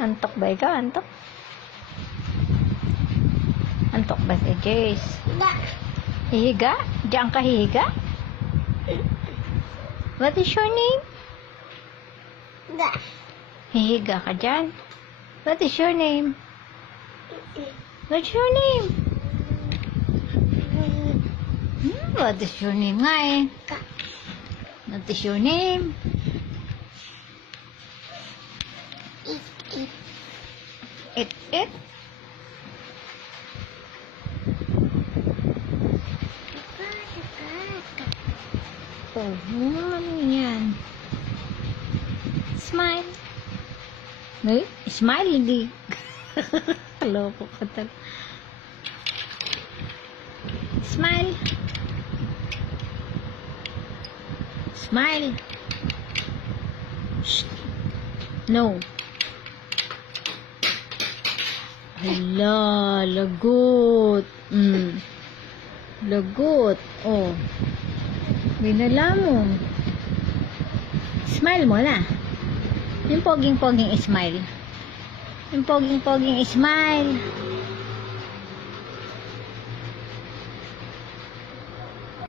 Antok ba ikaw? Antok? Antok ba si Jace? Hihiga? Diyan ka hihiga? What is your name? Hihiga ka dyan? What is your name? What's your name? What is your name nga eh? What is your name? It? Oh, ano yan? Smile. Eh? Smile, hindi. Loko ka talaga. Smile. Smile. Shh. No. Hala, lagot. Lagot. Oh. Binala mo. Smile mo na. Yung poging-poging smile. Yung poging-poging smile.